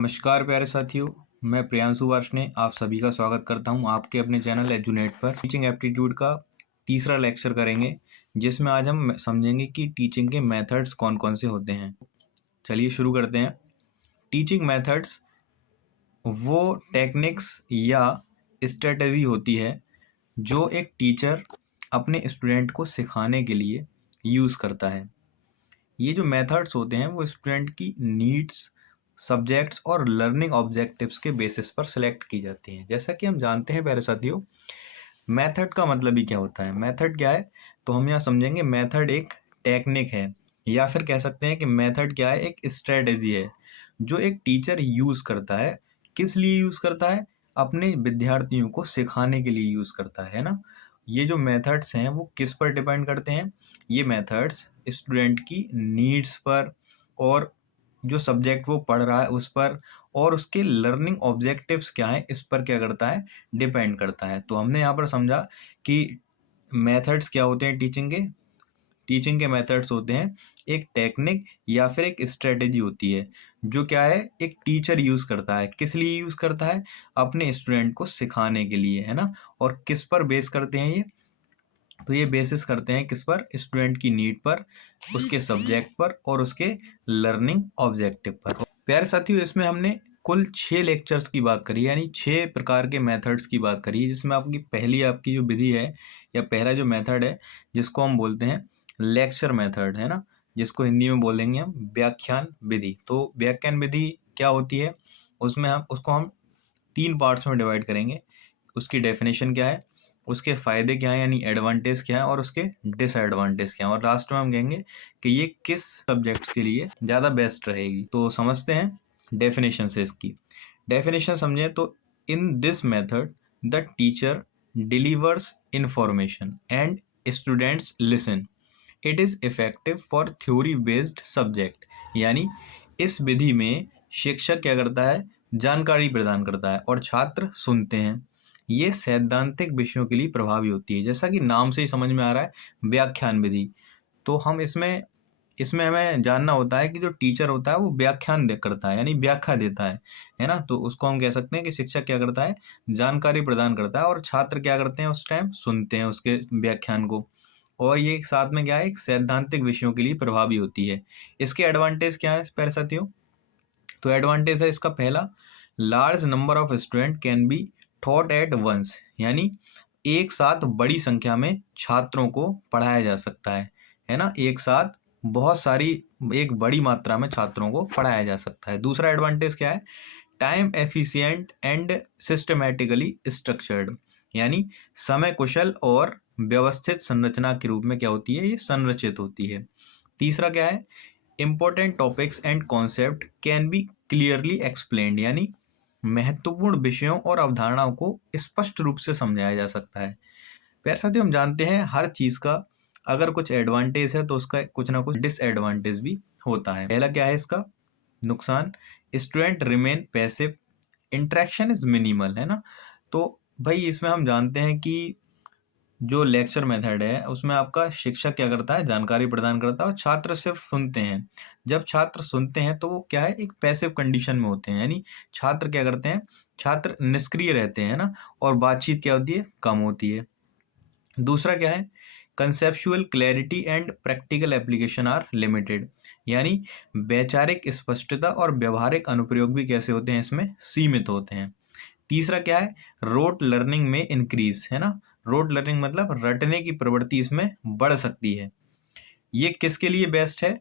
नमस्कार प्यारे साथियों, मैं प्रियांशु वार्ष्णेय आप सभी का स्वागत करता हूं आपके अपने चैनल एजुनेट पर। टीचिंग एप्टीट्यूड का तीसरा लेक्चर करेंगे, जिसमें आज हम समझेंगे कि टीचिंग के मेथड्स कौन कौन से होते हैं। चलिए शुरू करते हैं। टीचिंग मेथड्स वो टेक्निक्स या स्ट्रेटजी होती है जो एक टीचर अपने स्टूडेंट को सिखाने के लिए यूज़ करता है। ये जो मेथड्स होते हैं वो स्टूडेंट की नीड्स, सब्जेक्ट्स और लर्निंग ऑब्जेक्टिव्स के बेसिस पर सिलेक्ट की जाती हैं। जैसा कि हम जानते हैं प्यारे साथियों, मेथड का मतलब ही क्या होता है। मेथड क्या है, तो हम यहाँ समझेंगे मेथड एक टेक्निक है, या फिर कह सकते हैं कि मेथड क्या है, एक स्ट्रेटजी है जो एक टीचर यूज़ करता है। किस लिए यूज़ करता है? अपने विद्यार्थियों को सिखाने के लिए यूज़ करता है ना। ये जो मेथड्स हैं वो किस पर डिपेंड करते हैं? ये मेथड्स स्टूडेंट की नीड्स पर, और जो सब्जेक्ट वो पढ़ रहा है उस पर, और उसके लर्निंग ऑब्जेक्टिव्स क्या हैं इस पर क्या करता है, डिपेंड करता है। तो हमने यहाँ पर समझा कि मेथड्स क्या होते हैं टीचिंग के मेथड्स होते हैं एक टेक्निक या फिर एक स्ट्रेटेजी होती है जो क्या है, एक टीचर यूज़ करता है। किस लिए यूज़ करता है? अपने स्टूडेंट को सिखाने के लिए, है ना। और किस पर बेस करते हैं ये? तो ये बेसिस करते हैं किस पर? स्टूडेंट की नीड पर, उसके सब्जेक्ट पर और उसके लर्निंग ऑब्जेक्टिव पर। प्यारे साथियों, इसमें हमने कुल 6 लेक्चर्स की बात करी, यानी 6 प्रकार के मेथड्स की बात करी, जिसमें आपकी जो विधि है या पहला जो मेथड है जिसको हम बोलते हैं लेक्चर मेथड, है ना, जिसको हिंदी में बोलेंगे हम व्याख्यान विधि। तो व्याख्यान विधि क्या होती है, उसमें हम उसको 3 पार्ट्स में डिवाइड करेंगे। उसकी डेफिनेशन क्या है, उसके फ़ायदे क्या हैं यानी एडवांटेज क्या है, और उसके डिसएडवांटेज क्या है, और लास्ट में हम कहेंगे कि ये किस सब्जेक्ट्स के लिए ज़्यादा बेस्ट रहेगी। तो समझते हैं डेफिनेशन से इसकी। डेफिनेशन समझें तो in this method the teacher delivers information and students listen. It is effective for theory based subject. यानी इस विधि में शिक्षक क्या करता है, जानकारी प्रदान करता है और छात्र सुनते हैं। ये सैद्धांतिक विषयों के लिए प्रभावी होती है। जैसा कि नाम से ही समझ में आ रहा है व्याख्यान विधि, तो हम इसमें इसमें हमें जानना होता है कि जो टीचर होता है वो व्याख्यान करता है, यानी व्याख्या देता है ना। तो उसको हम कह सकते हैं कि शिक्षक क्या करता है, जानकारी प्रदान करता है और छात्र क्या करते हैं, उस टाइम सुनते हैं उसके व्याख्यान को। और ये एक साथ में क्या है, एक सैद्धांतिक विषयों के लिए प्रभावी होती है। इसके एडवांटेज क्या है प्यारे साथियों? तो एडवांटेज है इसका पहला, large number of student can be thought at once. यानी एक साथ बड़ी संख्या में छात्रों को पढ़ाया जा सकता है ना। एक साथ बहुत सारी, एक बड़ी मात्रा में छात्रों को पढ़ाया जा सकता है। दूसरा एडवांटेज क्या है, time efficient and systematically structured. यानी समय कुशल और व्यवस्थित संरचना के रूप में क्या होती है, ये संरचित होती है। तीसरा क्या है, important topics and concept can be clearly explained. यानी महत्वपूर्ण विषयों और अवधारणाओं को स्पष्ट रूप से समझाया जा सकता है। प्यारे साथियों, हम जानते हैं हर चीज़ का अगर कुछ एडवांटेज है तो उसका कुछ ना कुछ डिसएडवांटेज भी होता है। पहला क्या है इसका नुकसान, student remain passive, interaction is minimal, है ना। तो भाई इसमें हम जानते हैं कि जो लेक्चर मेथड है उसमें आपका शिक्षक क्या करता है, जानकारी प्रदान करता है और छात्र सिर्फ सुनते हैं। जब छात्र सुनते हैं तो वो क्या है, एक पैसिव कंडीशन में होते हैं, यानी छात्र क्या करते हैं, छात्र निष्क्रिय रहते हैं ना, और बातचीत क्या होती है, कम होती है। दूसरा क्या है, conceptual clarity and practical application are limited. यानी वैचारिक स्पष्टता और व्यवहारिक अनुप्रयोग भी कैसे होते हैं, इसमें सीमित होते हैं। तीसरा क्या है, रोट लर्निंग में इंक्रीज, है ना। रोट लर्निंग मतलब रटने की प्रवृत्ति इसमें बढ़ सकती है। ये किसके लिए बेस्ट है,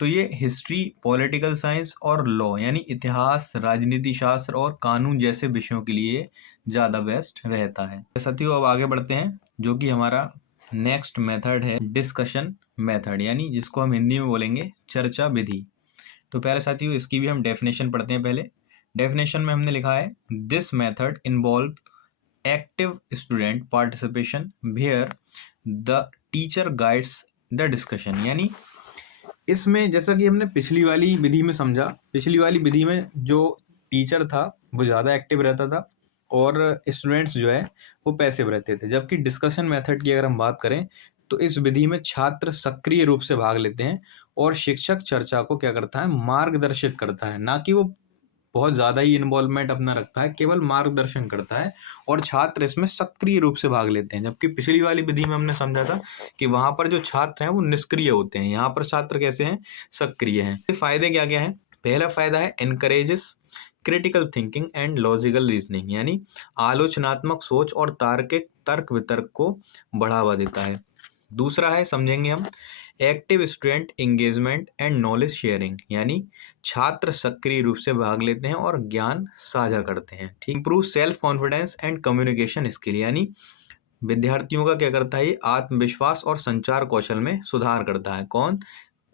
तो ये हिस्ट्री, पॉलिटिकल साइंस और लॉ, यानी इतिहास, राजनीति शास्त्र और कानून जैसे विषयों के लिए ज़्यादा बेस्ट रहता है। साथियों, अब आगे बढ़ते हैं, जो कि हमारा नेक्स्ट मेथड है डिस्कशन मेथड, यानी जिसको हम हिंदी में बोलेंगे चर्चा विधि। तो प्यारे साथियों, इसकी भी हम डेफिनेशन पढ़ते हैं। पहले डेफिनेशन में हमने लिखा है, this method involve active student participation where the teacher guides the discussion. यानी इसमें जैसा कि हमने पिछली वाली विधि में समझा, पिछली वाली विधि में जो टीचर था वो ज़्यादा एक्टिव रहता था और स्टूडेंट्स जो है वो पैसिव रहते थे। जबकि डिस्कशन मेथड की अगर हम बात करें तो इस विधि में छात्र सक्रिय रूप से भाग लेते हैं और शिक्षक चर्चा को क्या करता है, मार्गदर्शित करता है, ना कि वो बहुत ज़्यादा ही इन्वॉल्वमेंट अपना रखता है, केवल मार्गदर्शन करता है और छात्र इसमें सक्रिय रूप से भाग लेते हैं। जबकि पिछली वाली विधि में हमने समझा था कि वहाँ पर जो छात्र हैं वो निष्क्रिय होते हैं, यहाँ पर छात्र कैसे हैं, सक्रिय हैं। फायदे क्या क्या हैं? पहला फायदा है encourages critical thinking and logical reasoning, यानी आलोचनात्मक सोच और तार्किक तर्क वितर्क को बढ़ावा देता है। दूसरा है, समझेंगे हम, active student engagement and knowledge sharing, यानी छात्र सक्रिय रूप से भाग लेते हैं और ज्ञान साझा करते हैं। ठीक। Improve self confidence and communication skill, यानी विद्यार्थियों का क्या करता है, ये आत्मविश्वास और संचार कौशल में सुधार करता है। कौन?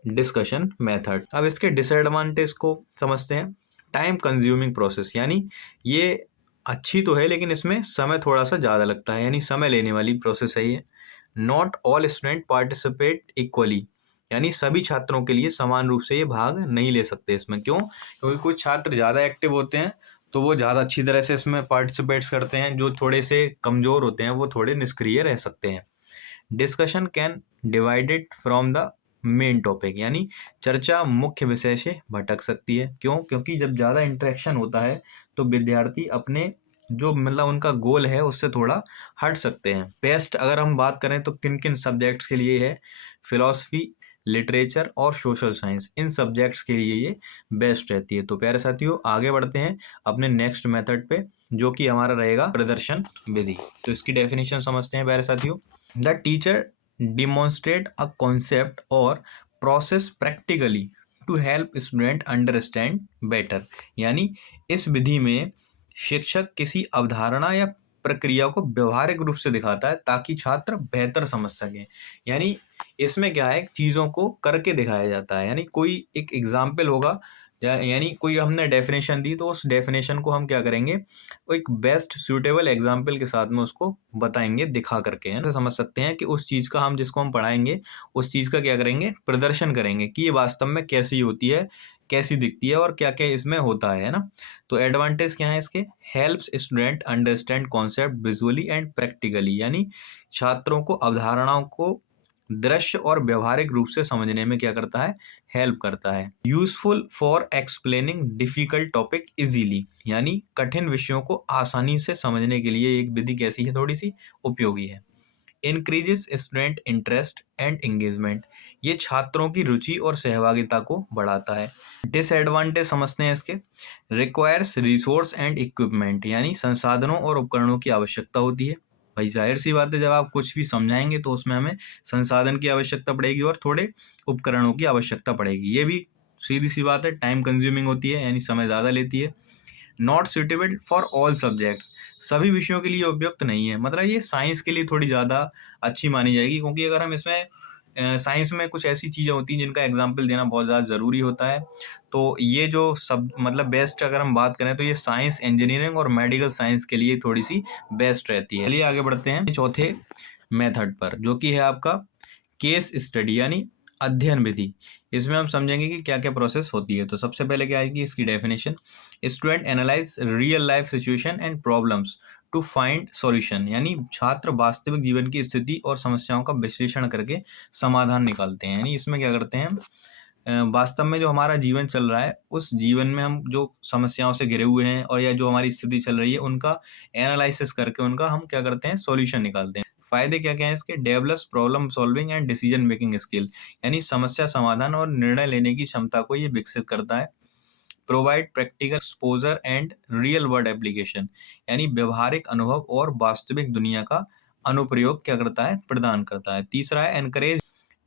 Discussion method. अब इसके डिसएडवांटेज को समझते हैं। टाइम कंज्यूमिंग प्रोसेस, यानी ये अच्छी तो है लेकिन इसमें समय थोड़ा सा ज़्यादा लगता है, यानी समय लेने वाली प्रोसेस है ये। Not all student participate equally, यानी सभी छात्रों के लिए समान रूप से ये भाग नहीं ले सकते इसमें। क्यों? क्योंकि कुछ छात्र ज़्यादा एक्टिव होते हैं तो वो ज़्यादा अच्छी तरह से इसमें पार्टिसिपेट्स करते हैं, जो थोड़े से कमज़ोर होते हैं वो थोड़े निष्क्रिय रह सकते हैं। Discussion can divided from the main topic, यानी चर्चा मुख्य विषय से भटक सकती है। क्यों? क्योंकि जब ज़्यादा इंटरेक्शन होता है तो विद्यार्थी अपने जो मतलब उनका गोल है उससे थोड़ा हट सकते हैं। बेस्ट अगर हम बात करें तो किन किन सब्जेक्ट्स के लिए है? फिलॉसफी, लिटरेचर और सोशल साइंस, इन सब्जेक्ट्स के लिए ये बेस्ट रहती है। तो प्यारे साथियों, आगे बढ़ते हैं अपने नेक्स्ट मेथड पे, जो कि हमारा रहेगा प्रदर्शन विधि। तो इसकी डेफिनेशन समझते हैं प्यारे साथियों। The teacher demonstrate a concept or process practically to help student understand better, यानी इस विधि में शिक्षक किसी अवधारणा या प्रक्रिया को व्यवहारिक रूप से दिखाता है ताकि छात्र बेहतर समझ सकें। यानी इसमें क्या है, चीज़ों को करके दिखाया जाता है, यानी कोई एक एग्जाम्पल होगा, यानी कोई हमने डेफिनेशन दी तो उस डेफिनेशन को हम क्या करेंगे, वो एक बेस्ट सूटेबल एग्जाम्पल के साथ में उसको बताएंगे दिखा करके। है तो समझ सकते हैं कि उस चीज़ का हम जिसको हम पढ़ाएंगे उस चीज़ का क्या करेंगे, प्रदर्शन करेंगे कि ये वास्तव में कैसी होती है, कैसी दिखती है और क्या क्या इसमें होता है ना। तो एडवांटेज क्या है इसके? Helps student understand concept visually and practically, यानी छात्रों को अवधारणाओं को दृश्य और व्यवहारिक रूप से समझने में क्या करता है, हेल्प करता है। Useful for explaining difficult topic easily, यानी कठिन विषयों को आसानी से समझने के लिए एक विधि कैसी है, थोड़ी सी उपयोगी है। Increases student interest and engagement, ये छात्रों की रुचि और सहभागिता को बढ़ाता है। डिसएडवांटेज समझते हैं इसके। रिक्वायर्स रिसोर्स एंड इक्विपमेंट, यानी संसाधनों और उपकरणों की आवश्यकता होती है। भाई जाहिर सी बात है, जब आप कुछ भी समझाएंगे तो उसमें हमें संसाधन की आवश्यकता पड़ेगी और थोड़े उपकरणों की आवश्यकता पड़ेगी। ये भी सीधी सी बात है, टाइम कंज्यूमिंग होती है, यानी समय ज़्यादा लेती है। Not suitable for all subjects, सभी विषयों के लिए उपयुक्त नहीं है। मतलब ये साइंस के लिए थोड़ी ज़्यादा अच्छी मानी जाएगी, क्योंकि अगर हम इसमें साइंस में कुछ ऐसी चीज़ें होती हैं जिनका एग्जाम्पल देना बहुत ज़्यादा ज़रूरी होता है। तो ये जो सब मतलब बेस्ट अगर हम बात करें तो ये साइंस, इंजीनियरिंग और मेडिकल साइंस के लिए थोड़ी सी बेस्ट रहती है। चलिए आगे बढ़ते हैं चौथे मेथड पर, जो कि है आपका केस स्टडी, यानी अध्ययन विधि। इसमें हम समझेंगे कि क्या क्या प्रोसेस होती है। तो सबसे पहले क्या आएगी इसकी definition. Student analyse real life situation and problems to find solution, यानी छात्र वास्तविक जीवन की स्थिति और समस्याओं का विश्लेषण करके समाधान निकालते हैं। यानी इसमें क्या करते हैं, वास्तव में जो हमारा जीवन चल रहा है उस जीवन में हम जो समस्याओं से घिरे हुए हैं और या जो हमारी स्थिति चल रही है उनका एनालिसिस करके उनका हम क्या करते हैं, सॉल्यूशन निकालते हैं। फायदे क्या क्या हैं इसके? Develops problem solving and decision making skill, यानी समस्या समाधान और निर्णय लेने की क्षमता को ये विकसित करता है। Provide practical exposure and real world application, यानी व्यवहारिक अनुभव और वास्तविक दुनिया का अनुप्रयोग क्या करता है, प्रदान करता है। तीसरा है encourage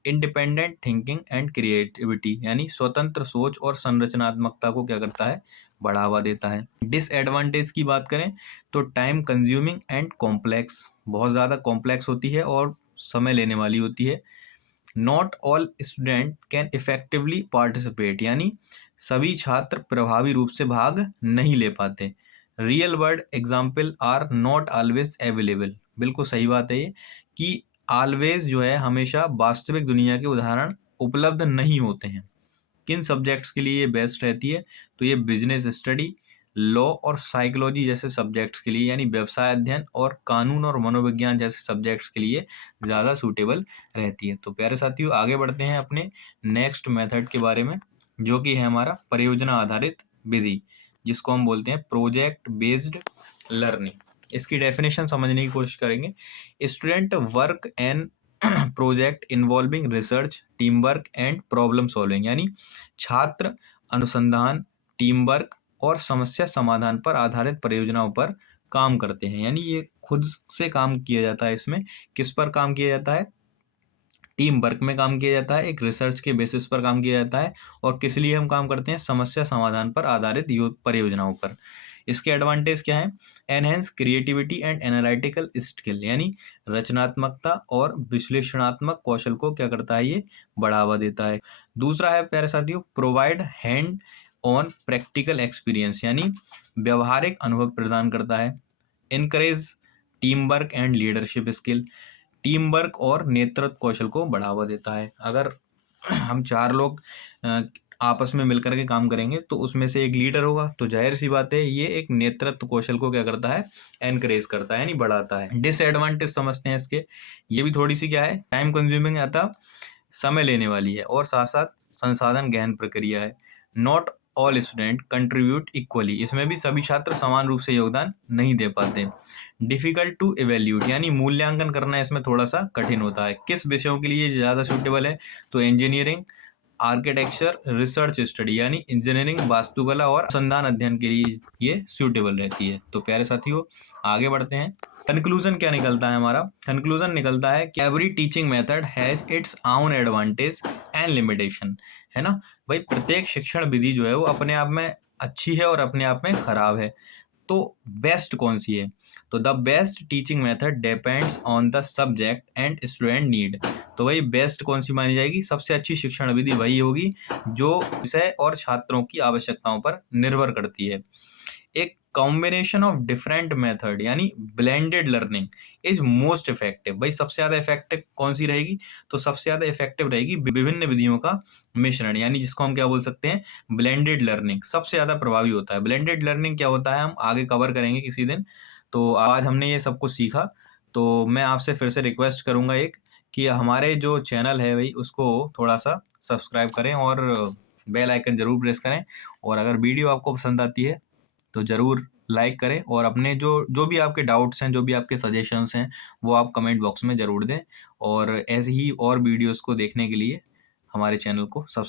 independent thinking and creativity, यानी स्वतंत्र सोच और संरचनात्मकता को क्या करता है, बढ़ावा देता है। डिसएडवांटेज की बात करें तो टाइम कंज्यूमिंग एंड कॉम्प्लेक्स, बहुत ज़्यादा कॉम्प्लेक्स होती है और समय लेने वाली होती है। Not all student can effectively participate, यानी सभी छात्र प्रभावी रूप से भाग नहीं ले पाते। Real world example are not always available, बिल्कुल सही बात है ये कि ऑलवेज जो है हमेशा वास्तविक दुनिया के उदाहरण उपलब्ध नहीं होते हैं। किन सब्जेक्ट्स के लिए ये बेस्ट रहती है? तो ये बिजनेस स्टडी, लॉ और साइकोलॉजी जैसे सब्जेक्ट्स के लिए, यानी व्यवसाय अध्ययन और कानून और मनोविज्ञान जैसे सब्जेक्ट्स के लिए ज़्यादा सूटेबल रहती है। तो प्यारे साथियों, आगे बढ़ते हैं अपने नेक्स्ट मेथड के बारे में, जो कि है हमारा परियोजना आधारित विधि। जिसको हम बोलते हैं प्रोजेक्ट बेस्ड लर्निंग। इसकी डेफिनेशन समझने की कोशिश करेंगे। Student work an project involving research, team work and problem solving, यानी छात्र अनुसंधान, टीम वर्क और समस्या समाधान पर आधारित परियोजनाओं पर काम करते हैं। यानी ये खुद से काम किया जाता है। इसमें किस पर काम किया जाता है? टीम वर्क में काम किया जाता है, एक रिसर्च के बेसिस पर काम किया जाता है, और किस लिए हम काम करते हैं? समस्या समाधान पर आधारित परियोजनाओं पर। इसके एडवांटेज क्या है? Enhance creativity and analytical skill, यानी रचनात्मकता और विश्लेषणात्मक कौशल को क्या करता है? ये बढ़ावा देता है। दूसरा है प्यारे साथियों, provide hand on practical experience, यानी व्यवहारिक अनुभव प्रदान करता है। Encourage team work and leadership skill, team work और नेतृत्व कौशल को बढ़ावा देता है। अगर हम 4 लोग आपस में मिलकर के काम करेंगे तो उसमें से एक लीडर होगा, तो जाहिर सी बात है ये एक नेतृत्व कौशल को क्या करता है? एनकरेज करता है, यानी बढ़ाता है। डिसएडवांटेज समझते हैं इसके। ये भी थोड़ी सी क्या है? टाइम कंज्यूमिंग, अतः समय लेने वाली है, और साथ साथ संसाधन गहन प्रक्रिया है। Not all student contribute equally, इसमें भी सभी छात्र समान रूप से योगदान नहीं दे पाते। डिफिकल्ट टू इवेल्यूट, यानी मूल्यांकन करना इसमें थोड़ा सा कठिन होता है। किस विषयों के लिए ज़्यादा सूटेबल है? तो इंजीनियरिंग, आर्किटेक्चर, रिसर्च स्टडी, यानी इंजीनियरिंग, वास्तुकला और अनुसंधान अध्ययन के लिए ये सूटेबल रहती है। तो प्यारे साथियों आगे बढ़ते हैं। कंक्लूजन क्या निकलता है हमारा? कंक्लूजन निकलता है कि every teaching method has its own advantage and limitation, है ना भाई। प्रत्येक शिक्षण विधि जो है वो अपने आप में अच्छी है और अपने आप में खराब है। तो बेस्ट कौन सी है? तो the best teaching method depends on the subject and student need. तो भाई बेस्ट कौन सी मानी जाएगी? सबसे अच्छी शिक्षण विधि वही होगी जो विषय और छात्रों की आवश्यकताओं पर निर्भर करती है। एक कॉम्बिनेशन ऑफ डिफरेंट मेथड, यानी blended learning is most effective. भाई सबसे ज़्यादा इफेक्टिव कौन सी रहेगी? तो सबसे ज़्यादा इफेक्टिव रहेगी विभिन्न विधियों का मिश्रण, यानी जिसको हम क्या बोल सकते हैं? ब्लेंडेड लर्निंग सबसे ज़्यादा प्रभावी होता है। ब्लेंडेड लर्निंग क्या होता है हम आगे कवर करेंगे किसी दिन। तो आज हमने ये सब कुछ सीखा, तो मैं आपसे फिर से रिक्वेस्ट करूँगा एक, कि हमारे जो चैनल है भाई उसको थोड़ा सा सब्सक्राइब करें और बेल आइकन ज़रूर प्रेस करें। और अगर वीडियो आपको पसंद आती है तो ज़रूर लाइक करें, और अपने जो जो भी आपके डाउट्स हैं, जो भी आपके सजेशंस हैं, वो आप कमेंट बॉक्स में ज़रूर दें। और ऐसे ही और वीडियोस को देखने के लिए हमारे चैनल को सब्सक्राइब